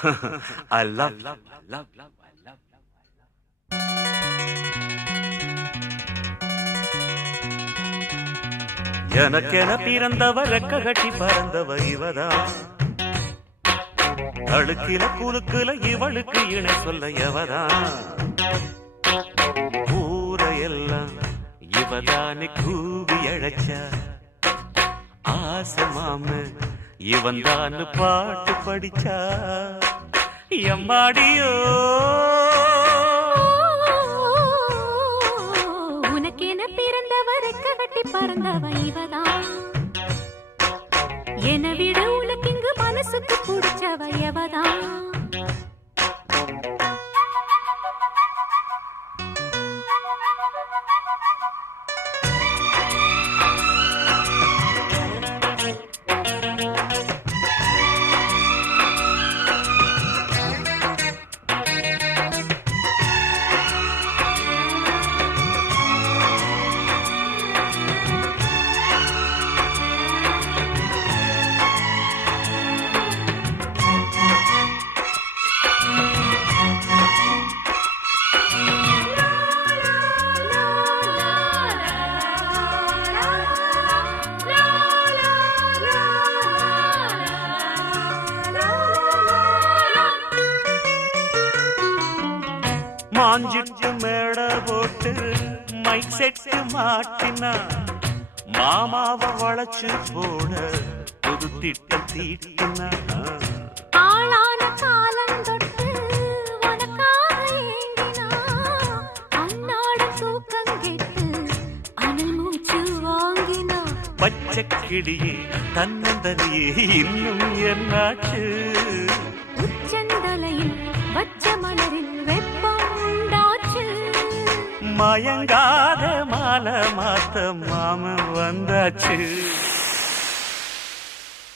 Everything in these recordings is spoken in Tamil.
I love, love, love, love, I love. எனக்கென பிறந்தவ ரெக்க கட்டி பறந்தவ இவதான் அழுக்கில குலுக்குல இவளுக்கு இணை சொல்ல எவதான் ஊரையெல்லாம் இவதானே கூவி அழைச்ச? ஆசமாம இவன் தான் பாட்டு படிச்சா? எம்மாடியோ உனக்கென பிறந்தவரை கட்டி பறந்தவ இவதான். என விட உனக்கு இங்கு மனசுக்கு பிடிச்சவ எவதான். மாஞ்சிட்டு மேட போட்டு மைக் செட்டு மாட்டினா மாமாவ வளைச்சு போட புது திட்டம் தீட்டினா. ஆளான காலம் தொட்டு உனக்காக ஏங்கினா அன்னாட தூக்கம் கெட்டு அனல் மூச்சு வாங்கினா. பச்சை கிளியே தன்னந்தனியே இன்னும் என்னாச்சு? மயங்காத மாலை மாத்த மாம வந்தாச்சு.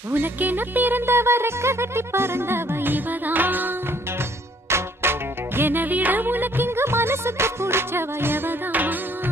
உனக்கென பிறந்தவ ரெக்க கட்டி பறந்தவ இவதான் என விட உனக்கு இங்கு மனசுக்கு பிடிச்சவ எவதான்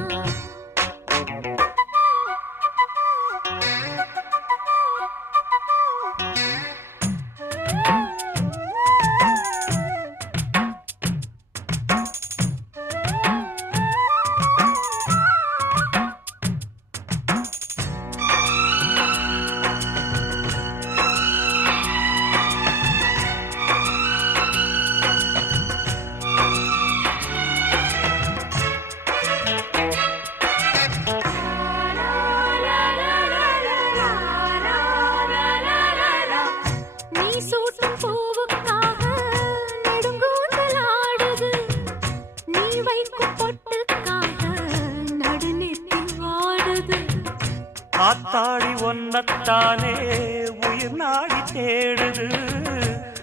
ஆத்தாடி ஒன்னத்தானே உயிர் நாடி தேடுது.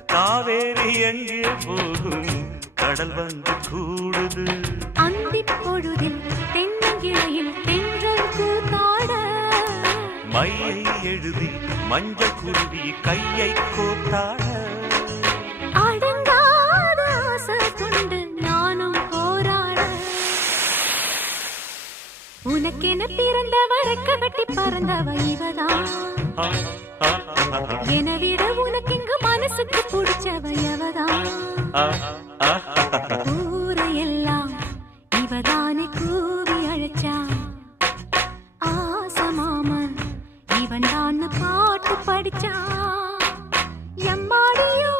காவேரி எங்கே போகும்? கடல் வந்து கூடுது. அந்திப் பொழுதில் தென்னங்கிளையில் தென்றல் கூத்தாட மையை எழுதி மஞ்சள் குருவி கையை கோத்தாட. ரெக்க கட்டி பறந்தவ இவதான் என விட உனக்கு இங்கு மனசுக்கு பிடிச்சவ எவதான் ஊரையெல்லாம் இவதானே கூவி அழைச்சா? ஆசை மாமன் இவன் தான் பாட்டு படிச்சா? எம்மாடியோ?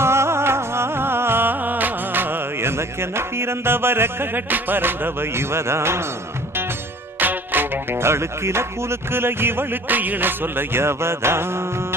ஆ. எனக்கென பிறந்தவ ரெக்க கட்டி பறந்தவ இவதான் அழுக்கில குலுக்குல இவளுக்கு இணை சொல்ல எவதான்